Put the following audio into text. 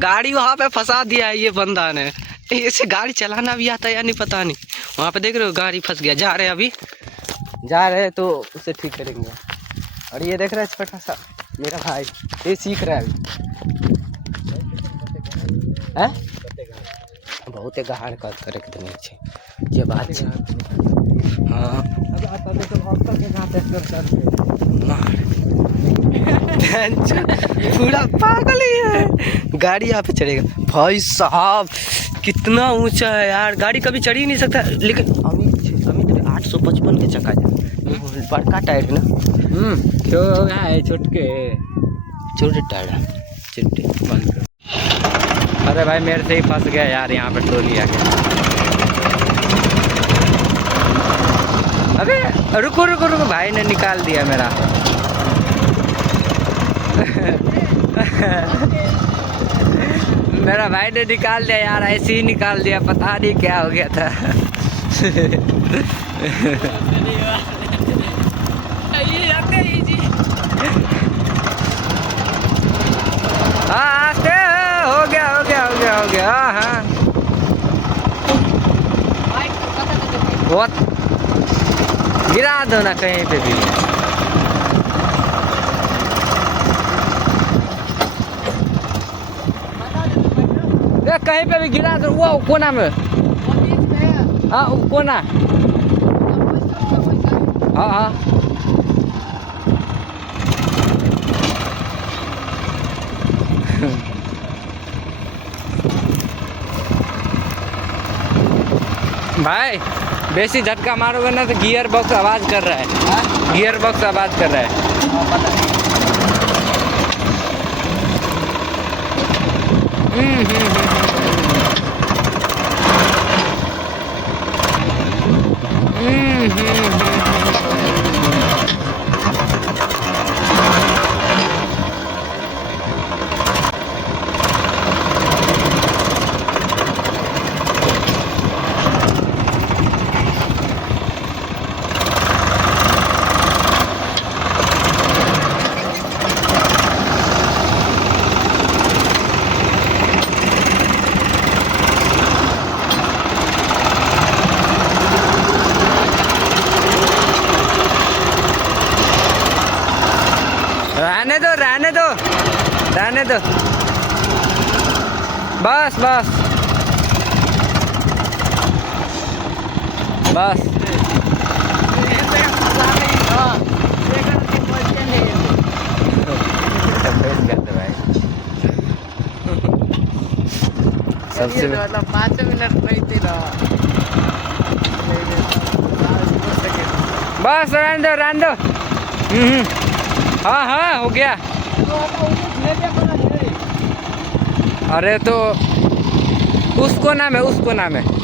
गाड़ी वहां पे फंसा दिया है ये बंदा ने। इसे गाड़ी चलाना भी आता है या नहीं पता नहीं। वहां पे देख रहे हो गाड़ी फंस गया। जा रहे हैं अभी, जा रहे हैं तो उसे ठीक करेंगे। और ये देख रहे हैं छोटा सा मेरा भाई, ये सीख रहा है अभी। है बहुत गहार कर करे ये बात है। हाँ पूरा पागल ही है। गाड़ी यहाँ पे चढ़ेगा भाई साहब, कितना ऊंचा है यार। गाड़ी कभी चढ़ ही नहीं सकता। लेकिन अमित 855 के चक्का है, बड़का टायर है ना। क्यों हो गया है छोटे टायर है, चिट्टी। अरे भाई मेरे से ही फंस गया यार यहाँ पे ट्रोली आके। अबे रुको रुको रुको, भाई ने निकाल दिया मेरा। मेरा भाई ने निकाल दिया यार, ऐसे ही निकाल दिया, पता नहीं क्या हो गया था। हाँ हो गया हाँ। बहुत गिरा दो ना कहीं पे भी। कहीं पे भी गिरा दो। वो कोना में, हाँ कोना, हाँ हाँ। भाई बेसी झटका मारोगे ना तो गियर बॉक्स आवाज कर रहा है। गियर बॉक्स आवाज कर रहा है। रहने दो बस बस बस। सबसे 5 मिनट बस रहने दो। हाँ हाँ हो गया। अरे तो उसको नाम है, उसको नाम है।